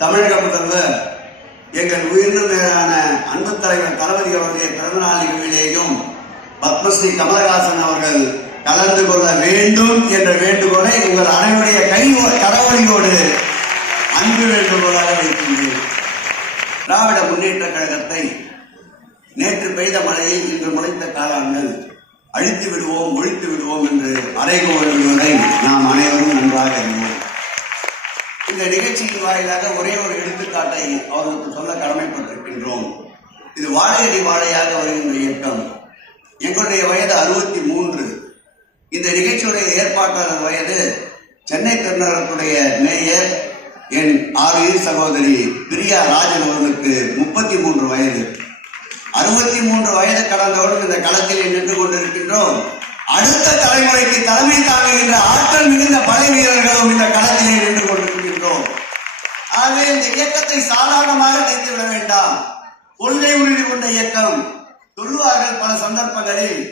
தமிழக முதல்வர் எங்கள் உயிர்ந்த மேலான அன்பு தலைவர் தளபதி அவருடைய பிறந்தநாள் நிகழ்விலேயும் பத்மஸ்ரீ கமலஹாசன் அவர்கள் கலந்து கொள்ள வேண்டும் என்ற வேண்டுகோளை உங்கள் அனைவருடைய கை கடவுளியோடு அன்பு வேண்டுகோளாக வைக்கின்றேன். திராவிட முன்னேற்ற கழகத்தை நேற்று பெய்த மழையில் இன்று முளைத்த காலங்கள் அழித்து விடுவோம் ஒழித்து விடுவோம் என்று அறைகோல் நாம் இந்த நிகழ்ச்சியின் வாயிலாக ஒரே ஒரு எடுத்துக்காட்டை அவர்களுக்கு சொல்ல கடமைப்பட்டிருக்கின்றோம். இது வாழையடி வாழையாக வருகின்ற இயக்கம். எங்களுடைய வயது அறுபத்தி மூன்று. இந்த நிகழ்ச்சியுடைய ஏற்பாட்டாளர் வயது சென்னை பெருநகரத்துடைய மேயர் என் ஆறு இரு சகோதரி பிரியா ராஜன் அவர்களுக்கு முப்பத்தி மூன்று வயது. அறுபத்தி மூன்று வயது கடந்தவர்கள் இந்த களத்தில் நின்று கொண்டிருக்கின்றோம். அடுத்த தலைமுறைக்கு தலைமை தாங்குகின்ற ஆற்றல் மிகுந்த படை வீரர்களும் இந்த களத்திலே நின்று கொண்டிருக்கின்றோம். ஆகவே இந்த இயக்கத்தை சாதாரணமாக நினைத்து விட வேண்டாம். கொள்கை உறுதி கொண்ட இயக்கம் சொல்லுவார்கள் பல சந்தர்ப்பங்களில்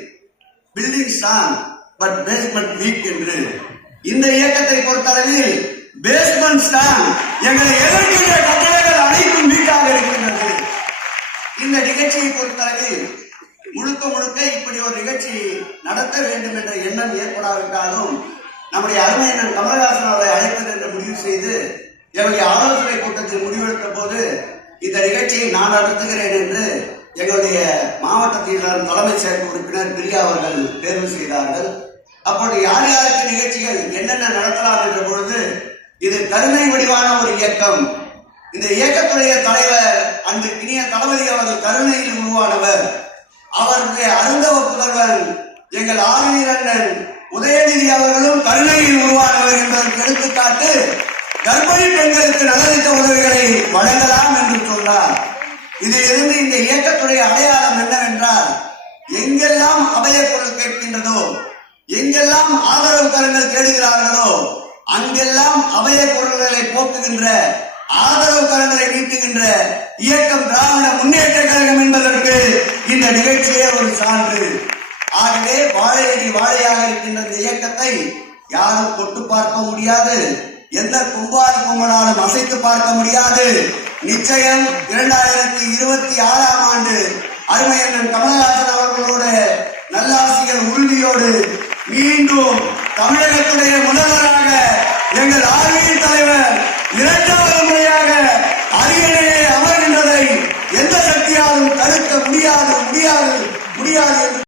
building strong but basement weak என்று. இந்த இயக்கத்தை பொறுத்தளவில் பேஸ்மெண்ட் ஸ்ட்ராங் எங்களை எதிர்க்கின்ற கட்டளைகள் அனைத்தும் வீக்காக இருக்கின்றது. இந்த நிகழ்ச்சியை பொறுத்தளவில் முழுக்க முழுக்க இப்படி ஒரு நிகழ்ச்சி நடத்த வேண்டும் என்ற எண்ணம் ஏற்படாவிட்டாலும் நம்முடைய அருமையினர் கமலஹாசன் அவரை அழைப்பது என்று முடிவு செய்து என்னுடைய ஆலோசனை கூட்டத்தில் முடிவெடுத்த போது இந்த நிகழ்ச்சியை நான் நடத்துகிறேன் என்று எங்களுடைய மாவட்ட செயலாளர் தலைமை செயல் உறுப்பினர் பிரியா அவர்கள் தேர்வு செய்தார்கள். அப்பொழுது யார் யாருக்கு நிகழ்ச்சிகள் என்னென்ன நடத்தலாம் என்ற பொழுது இது கருணை வடிவான ஒரு இயக்கம். இந்த இயக்கத்துடைய தலைவர் அந்த இனிய தளபதி அவர்கள் கருணையில் உருவானவர். அவருடைய அருந்தவ புதல்வர் எங்கள் ஆளுநர் உதயநிதி அவர்களும் கருணையில் உருவானவர் என்பதற்கு எடுத்துக்காட்டு கர்ப்பிணி பெண்களுக்கு நலத்திட்ட உதவிகளை வழங்கலாம் என்று சொன்னார். இதிலிருந்து இந்த இயக்கத்துடைய அடையாளம் என்னவென்றால் எங்கெல்லாம் அபய பொருள் கேட்கின்றதோ எங்கெல்லாம் ஆதரவு கரங்கள் தேடுகிறார்களோ அங்கெல்லாம் அபய பொருள்களை போக்குகின்ற ஆதரவு கரங்களை நீட்டுகின்ற இயக்கம் திராவிட முன்னேற்ற கழகம் என்பதற்கு இந்த நிகழ்ச்சியே ஒரு சான்று. ஆகவே வாழையடி வாழையாக இருக்கின்ற இந்த இயக்கத்தை யாரும் தொட்டு பார்க்க முடியாது. எந்த கும்பால் பொங்கலாலும் அசைத்து பார்க்க முடியாது. நிச்சயம் இரண்டாயிரத்தி இருபத்தி ஆறாம் ஆண்டு அருமை அருமையண்ணன் கமலஹாசன் அவர்களோட நல்லாசிரியர் உறுதியோடு மீண்டும் தமிழகத்துடைய முதல்வராக எங்கள் ஆர்மியின் தலைவர் இரண்டாவது முறையாக அரியணையை அமர்கின்றதை எந்த சக்தியாலும் தடுக்க முடியாது முடியாது முடியாது